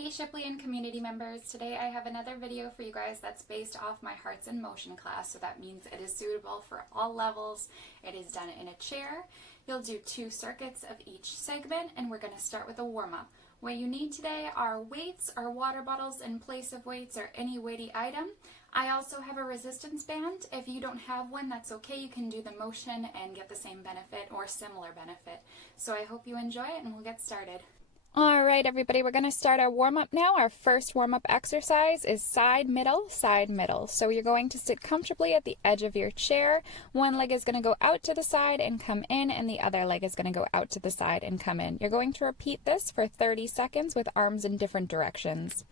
Hey Shipley and community members, today I have another video for you guys that's based off my Hearts in Motion class, so that means it is suitable for all levels. It is done in a chair. You'll do 2 circuits of each segment, and we're going to start with a warm-up. What you need today are weights or water bottles in place of weights or any weighty item. I also have a resistance band. If you don't have one, that's okay. You can do the motion and get the same benefit or similar benefit. So I hope you enjoy it, and we'll get started. All right, everybody, we're going to start our warm-up now. Our first warm-up exercise is side, middle, side, middle. So you're going to sit comfortably at the edge of your chair. One leg is going to go out to the side and come in, and the other leg is going to go out to the side and come in. You're going to repeat this for 30 seconds with arms in different directions.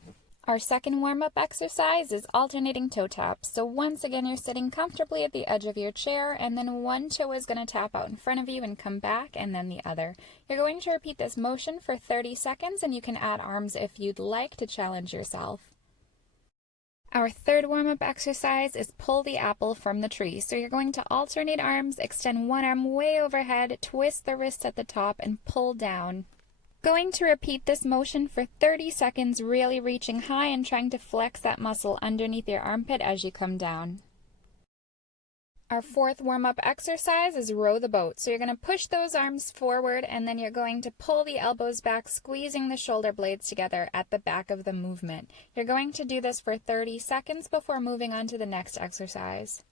Our second warm-up exercise is alternating toe taps. So once again, you're sitting comfortably at the edge of your chair, and then one toe is going to tap out in front of you and come back, and then the other. You're going to repeat this motion for 30 seconds, and you can add arms if you'd like to challenge yourself. Our third warm-up exercise is pull the apple from the tree. So you're going to alternate arms, extend one arm way overhead, twist the wrist at the top, and pull down. Going to repeat this motion for 30 seconds, really reaching high and trying to flex that muscle underneath your armpit as you come down. Our fourth warm-up exercise is row the boat. So you're going to push those arms forward, and then you're going to pull the elbows back, squeezing the shoulder blades together at the back of the movement. You're going to do this for 30 seconds before moving on to the next exercise.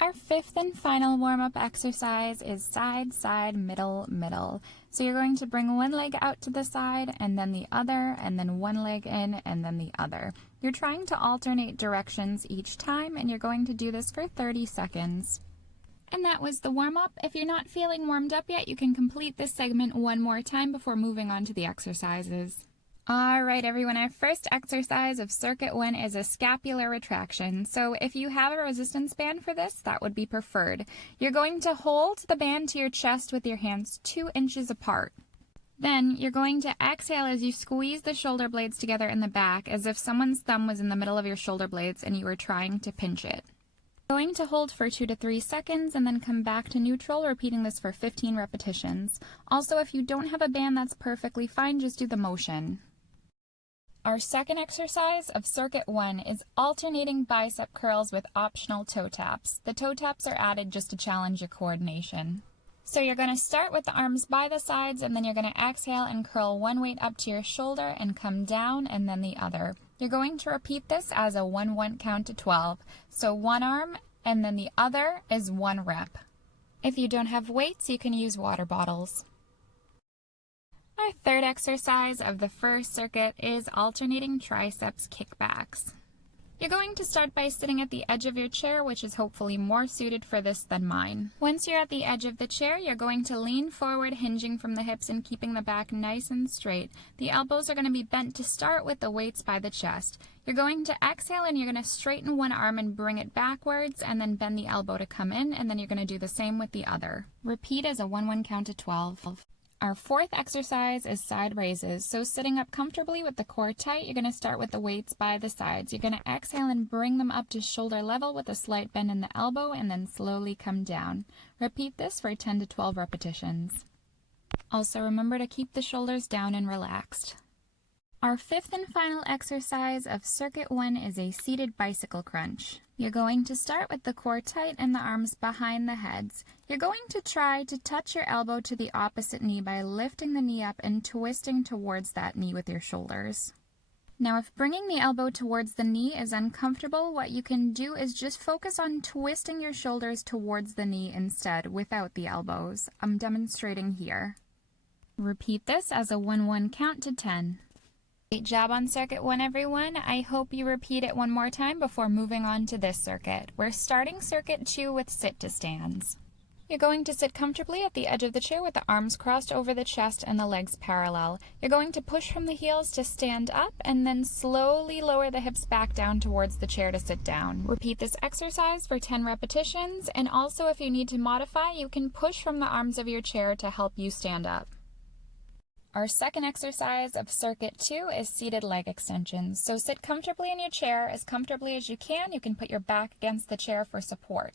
Our fifth and final warm-up exercise is side, side, middle, middle. So you're going to bring one leg out to the side and then the other, and then one leg in and then the other. You're trying to alternate directions each time, and you're going to do this for 30 seconds. And that was the warm-up. If you're not feeling warmed up yet, you can complete this segment one more time before moving on to the exercises. All right, everyone, our first exercise of Circuit 1 is a scapular retraction. So if you have a resistance band for this, that would be preferred. You're going to hold the band to your chest with your hands 2 inches apart. Then you're going to exhale as you squeeze the shoulder blades together in the back as if someone's thumb was in the middle of your shoulder blades and you were trying to pinch it. Going to hold for 2 to 3 seconds and then come back to neutral, repeating this for 15 repetitions. Also, if you don't have a band, that's perfectly fine, just do the motion. Our second exercise of Circuit 1 is alternating bicep curls with optional toe taps. The toe taps are added just to challenge your coordination. So you're going to start with the arms by the sides, and then you're going to exhale and curl one weight up to your shoulder and come down, and then the other. You're going to repeat this as a 1-1 count to 12. So one arm and then the other is 1 rep. If you don't have weights, you can use water bottles. Our third exercise of the first circuit is alternating triceps kickbacks. You're going to start by sitting at the edge of your chair, which is hopefully more suited for this than mine. Once you're at the edge of the chair, you're going to lean forward, hinging from the hips and keeping the back nice and straight. The elbows are going to be bent to start with the weights by the chest. You're going to exhale and you're going to straighten one arm and bring it backwards, and then bend the elbow to come in, and then you're going to do the same with the other. Repeat as a 1-1 count to 12. Our fourth exercise is side raises. So sitting up comfortably with the core tight, you're going to start with the weights by the sides. You're going to exhale and bring them up to shoulder level with a slight bend in the elbow, and then slowly come down. Repeat this for 10 to 12 repetitions. Also remember to keep the shoulders down and relaxed. Our fifth and final exercise of Circuit 1 is a seated bicycle crunch. You're going to start with the core tight and the arms behind the heads. You're going to try to touch your elbow to the opposite knee by lifting the knee up and twisting towards that knee with your shoulders. Now, if bringing the elbow towards the knee is uncomfortable, what you can do is just focus on twisting your shoulders towards the knee instead without the elbows. I'm demonstrating here. Repeat this as a 1-1 count to 10. Great job on Circuit 1, everyone. I hope you repeat it one more time before moving on to this circuit. We're starting Circuit 2 with sit to stands. You're going to sit comfortably at the edge of the chair with the arms crossed over the chest and the legs parallel. You're going to push from the heels to stand up, and then slowly lower the hips back down towards the chair to sit down. Repeat this exercise for 10 repetitions, and also if you need to modify, you can push from the arms of your chair to help you stand up. Our second exercise of Circuit 2 is seated leg extensions. So sit comfortably in your chair as comfortably as you can. You can put your back against the chair for support.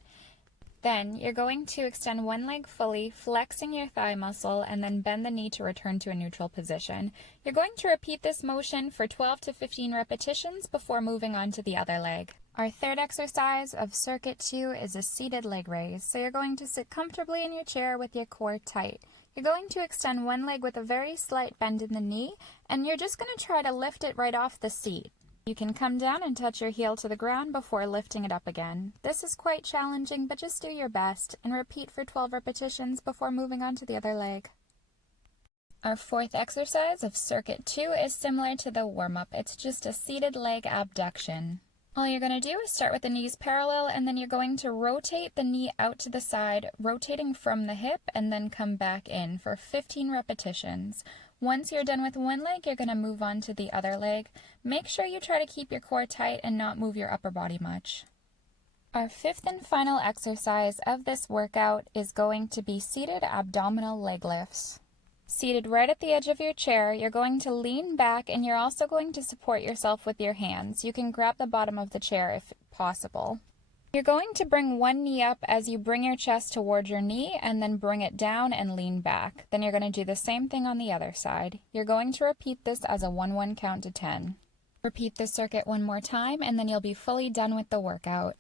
Then you're going to extend one leg fully, flexing your thigh muscle, and then bend the knee to return to a neutral position. You're going to repeat this motion for 12 to 15 repetitions before moving on to the other leg. Our third exercise of Circuit 2 is a seated leg raise. So you're going to sit comfortably in your chair with your core tight. You're going to extend one leg with a very slight bend in the knee, and you're just going to try to lift it right off the seat. You can come down and touch your heel to the ground before lifting it up again. This is quite challenging, but just do your best and repeat for 12 repetitions before moving on to the other leg. Our fourth exercise of Circuit 2 is similar to the warm-up. It's just a seated leg abduction. All you're going to do is start with the knees parallel, and then you're going to rotate the knee out to the side, rotating from the hip, and then come back in for 15 repetitions. Once you're done with one leg, you're going to move on to the other leg. Make sure you try to keep your core tight and not move your upper body much. Our fifth and final exercise of this workout is going to be seated abdominal leg lifts. Seated right at the edge of your chair, you're going to lean back, and you're also going to support yourself with your hands. You can grab the bottom of the chair if possible. You're going to bring one knee up as you bring your chest towards your knee, and then bring it down and lean back. Then you're going to do the same thing on the other side. You're going to repeat this as a 1-1 count to 10. Repeat this circuit one more time, and then you'll be fully done with the workout.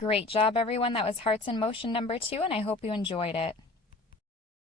Great job, everyone. That was Hearts in Motion number 2, and I hope you enjoyed it.